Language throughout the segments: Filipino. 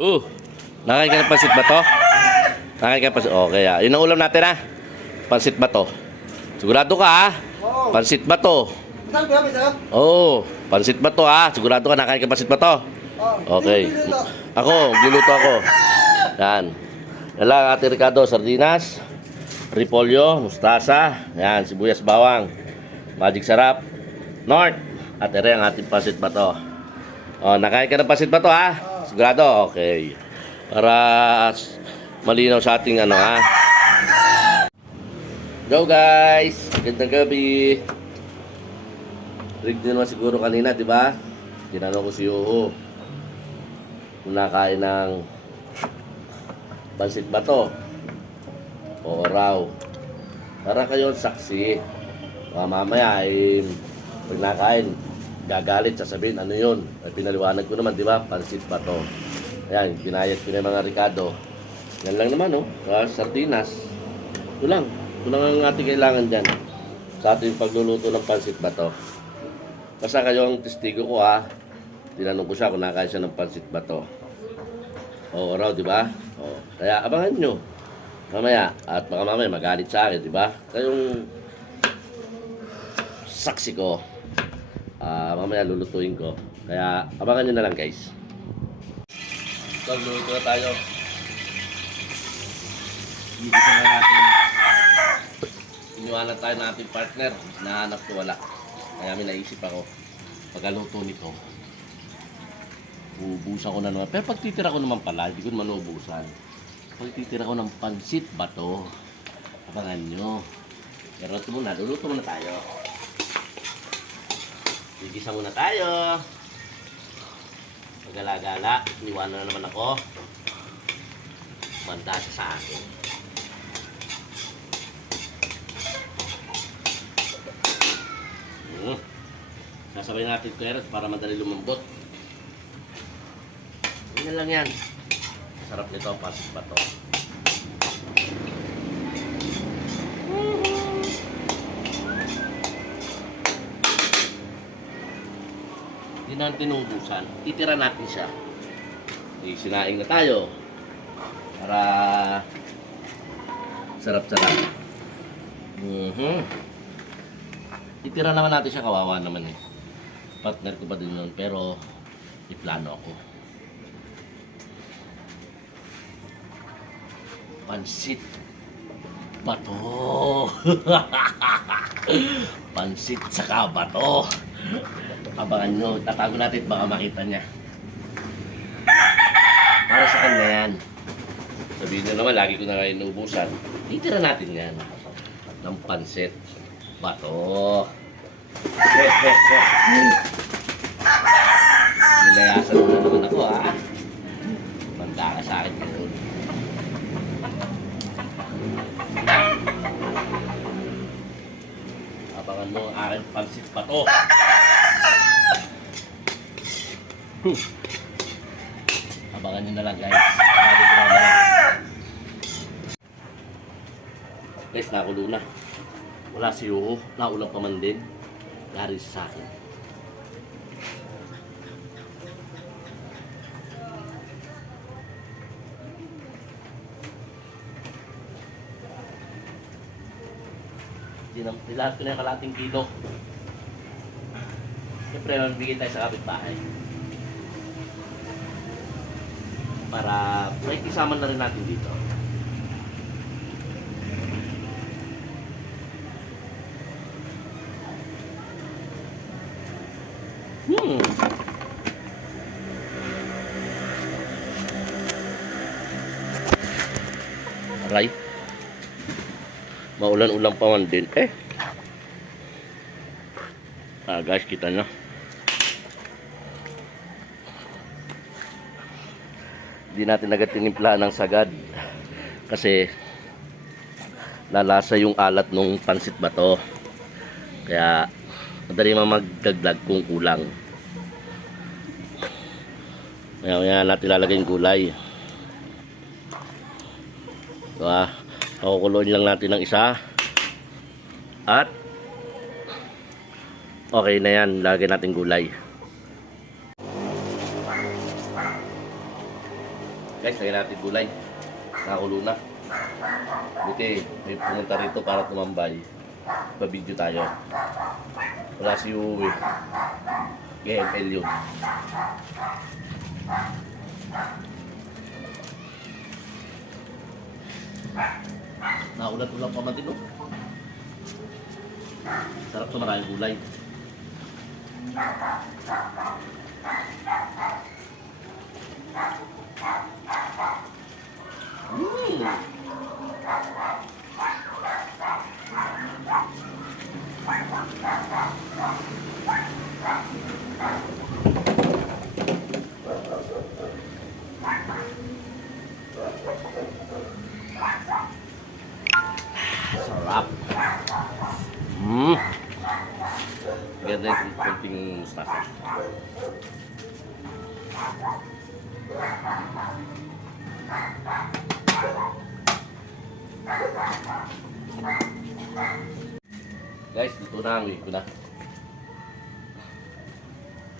Uh, nakain ka ng pansit ba to? Nakain ka ng pansit? Okay, yun ang ulam natin, ha? Pansit ba to? Sigurado ka, ha? Pansit ba to? Oo, pansit ba to, ha? Sigurado ka, nakain ka ng pansit ba to? Okay. Ako, gluluto ako. Yan. Yan Ate Ricardo, sardinas, repolyo, mustasa, yan, sibuyas, bawang, magic sarap, North, at ere ang ating pansit ba to? Oh, nakain ka ng pansit ba to, ha? Sigurado? Okay. Para malinaw sa ating ano, ha? Go, guys! Magandang gabi! Rig nyo naman siguro kanina, di ba? Tinanong ko si Yuho kung nakain ng pansit ba to? Oo raw. Para kayo saksi. Mamaya ay pag nakain, gagalit, sasabihin, ano yun? Ay, pinaliwanag ko naman, di ba? Pansit ba to? Ayan, ginayat ko na yung mga Ricardo. Yan lang naman, oh. Sardinas. Ito lang. Ito lang ang ating kailangan dyan. Sa ating pagluluto ng pansit ba to? Basta kayo ang testigo ko, ha? Tinanong ko siya kung nakain siya ng pansit ba to. Oo raw, di ba? Oo. Kaya abangan nyo. Mamaya. At baka mamaya magalit sa akin, di ba? Kayong saksi ko. Mamaya lulutuin ko. Kaya abangan nyo na lang, guys. So, luluto na tayo. Igisa na natin. Iniwanan tayo ng ating partner. Nahanap ko wala. Kaya may naisip ako. Pagkaluto nito, uubusan ko na naman. Pero pagtitira ko naman pala, hindi ko naman uubusan. Pagtitira ko ng pansit ba to? Abangan nyo. Pero ito muna, luluto muna tayo. Igisa muna tayo. Pagala-gala, iniwanan na naman ako. Banda siya sa akin. Sasabay natin ito para madali lumambot. Ganyan lang yan. Sarap nito, pansit ba to? Hindi natin ubusan. Titira natin siya. Sinaing na tayo. Para sarap-sarap. Titira naman natin siya, kawawa naman eh. Partner ko pa din yun, pero iplano ako. Pansit bato. Pansit saka bato. Abangan nyo, tatago natin baka makita niya. Para sa kanya yan. Sabihin nyo naman, lagi ko na kayo inuubusan. Titira natin yan ng pansit bato. Nilayasan mo na naman ako, ha? Banda ka sa akin ngayon. Abangan mo ang aking pansit bato. Abangan nyo na lang, guys. Guys, nakulo na. Wala si Yuho. Naulang pa man din. Dari sa akin. Nilahat ko na yung kalating kilo. Siyempre, magbigay tayo sa kapitbahay. Para may isama na rin natin dito. Aray. Maulan-ulan pa man din. Guys, kita nyo. Hindi natin agad tinimplahan ng sagad. Kasi lalasa yung alat nung pansit bato. Kaya madali magdagdag kung kulang. Maya natin lalagay yung gulay. Pakukuloyin lang natin ng isa. At okay na yan, lagyan natin gulay. Guys, lagyan natin gulay. Nakakulo na. Buti, may pumunta rito para tumambay. Pa-video tayo. Wala si Uwe. GML yun. Naulat-ulang pa man din, no? Sarap ito, maraming gulay. Sarap. Ganda yung konting mustasa. Guys, dito na ang ko na.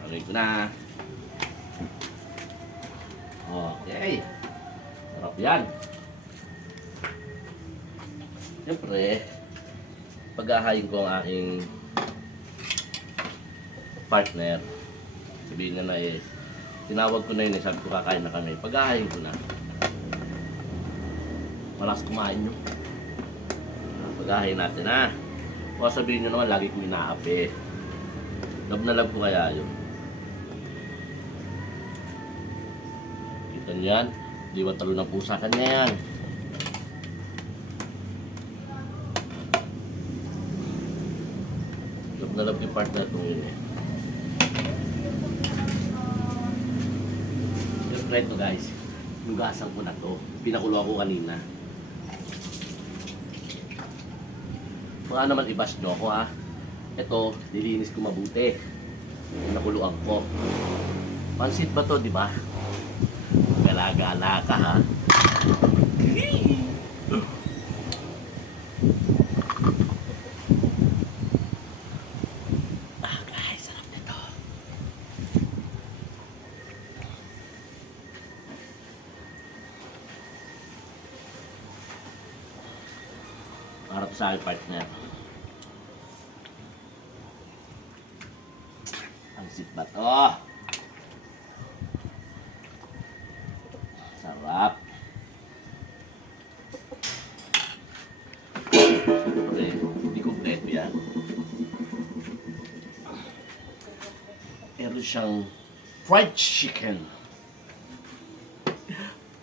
Ang ko na. Okay. Sarap yan. Siyempre, pag-ahayin ko ang aking partner. Sabihin niya na tinawag ko na yun sabi ko kakain na kami. Pag-ahayin ko na. Malas kumain nyo. Pag-ahayin natin ha. O sabihin nyo naman, lagi kong inaapi. Love na love ko kaya yun. Kita nyo yan? Di ba talo ng pusa kanya yan? Love na love yung partner ko yun eh. Siyempre ito guys, nugasan ko na to. Pinakulo ako kanina. Baka naman i-bash nyo ako ha. Ito, nilinis ko mabuti. Nakuluan ko. Pansit ba to, di ba? Gala-gala ka ha. Guys, sarap nito. Para to sa aking partner. Pansit ba to? Sarap. Siyempre, hindi kompleto yan. Meron siyang fried chicken.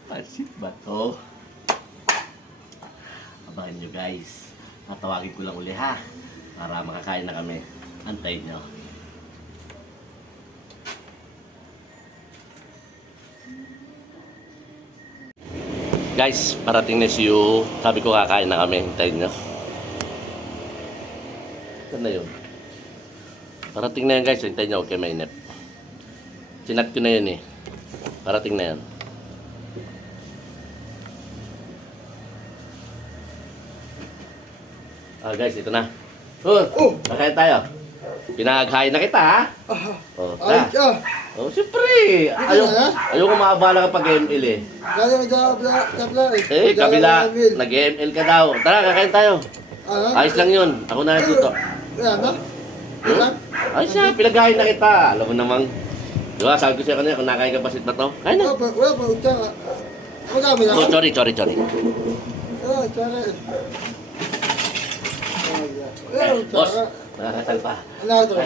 Pansit ba to? Abangan nyo guys. Tatawagin ko lang uli ha. Para makakain na kami. Antayin nyo. Guys, parating na si Yu. Sabi ko kakain na kami. Hintayin nyo. Saan na yun? Parating na yan guys. Hintayin nyo. Okay, mainip. Sinat ko na yun eh. Parating na yan. Guys, ito na. Nakain tayo. Pinaghain na kita ha. Siyempre. Ayaw ko maabala kapag ML eh. Kabila. Nag-ML ka daw. Tara, kakain tayo. Ayos lang yun. Ako na nagluto. Ayos siya, pinaghain na kita. Alam mo namang. Diba, sabi ko siya kanina kung nakain ka basit ba to? Kain na. Sorry. Boss, nakakasal pa.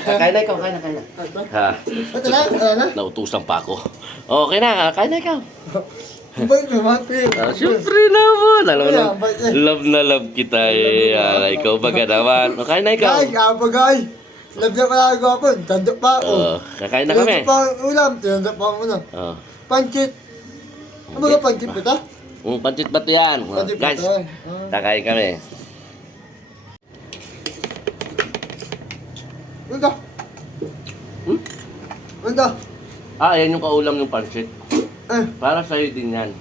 Kain na ikaw. Ha? Nautusan pa ako. Okay na, kain na ikaw. Siyempre naman. Alam mo lang, love na love kita eh. Ikaw baga naman. Kain na ikaw. Love na pala ako po. Tandok pa ako. Kakain na kami. Tandok pa ulam. Tandok pa muna. Pancit. Ano ba pancit ba ito? Pancit ba ito yan? Guys, kakain kami. Ano? Ano? Ayan yung kaulam yung pancit. Para sa'yo din yan.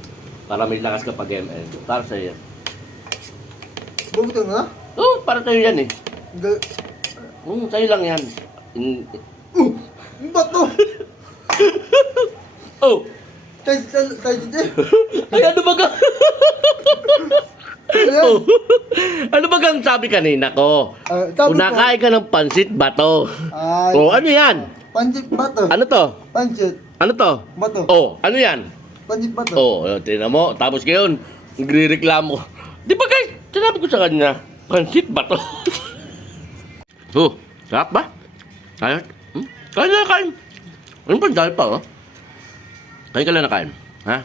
Para may lakas ka pag ML. Para sa'yo yan. Bumutang ha? Para sa'yo yan eh. Sa'yo lang yan. Ba't to? Ay, ano ba ka? Ayan. Ano ba kang sabi kanina ko? Tapos Kung nakain ka ng pansit bato. Ay, O, ano yan? pancit bato. Ano to? Pancit Ano to? bato. O, ano yan? Pancit bato. O, tingnan mo. Tapos ngayon, nagre-reklamo. Di ba guys, sinabi ko sa kanya, pansit bato. Sarap ba? Ayos? Kain na kain. Ano ba, dahil pa, oh? Kain ka lang na kain. Ha?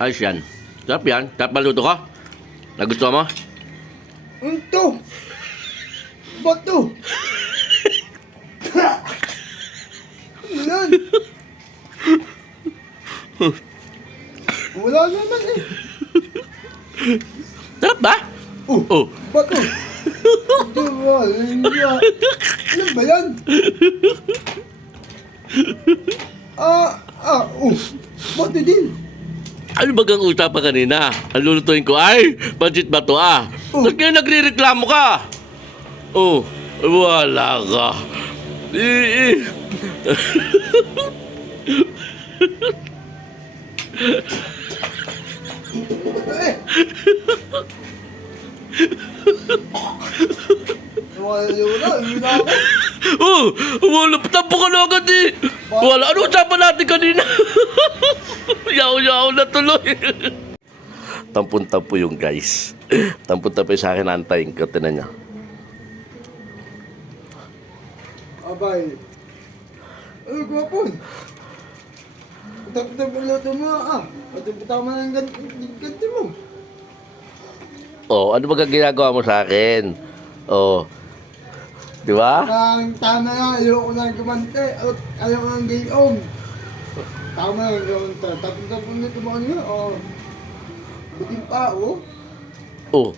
Ayos yan. Sarap yan. Sarap maluto ko. Nagustuhan mo? Ito. Bato. Yan. Wala naman eh. Sarap ba? Oh. Bato. Ito ba? Ano ba yan? Bato din. Ano ba kang usapan kanina? Ang lulutuin ko ay, pansit bato Tapos ngayon nagre-reklamo ka. Oh, wala ka. Wala, hindi na ako. Wala, tampo ka na agad eh. Wala, ano usapan natin kanina? Yaw-yaw na tuloy. Tampon-tampo yung guys. Tampon-tampo yung sa akin, antayin ko. Tinan niya. Abay. Ano ko po? Tapos luto mo Tama ng ganti mo. Oh, ano ba ang ginagawa mo sa akin? Oh. Di ba? Tama na, ayoko na gumante. Ayoko na game on. Tama na gumante. Tapos luto mo ano buting pa, Oh.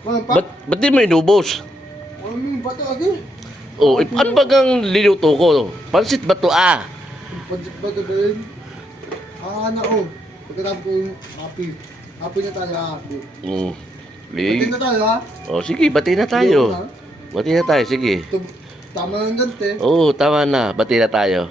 Ba't di mo inubos? Ano yung bato agi? Oh, ano ba ang liluto ko? Pansit bato Pansit bato ba yun? Pagkatapos ko yung happy. Happy na tayo, happy. Bati na tayo, ha? Oh, sige, bati na tayo. Bati na tayo, sige. Tama ng gante. Oo, tama na. Bati na tayo.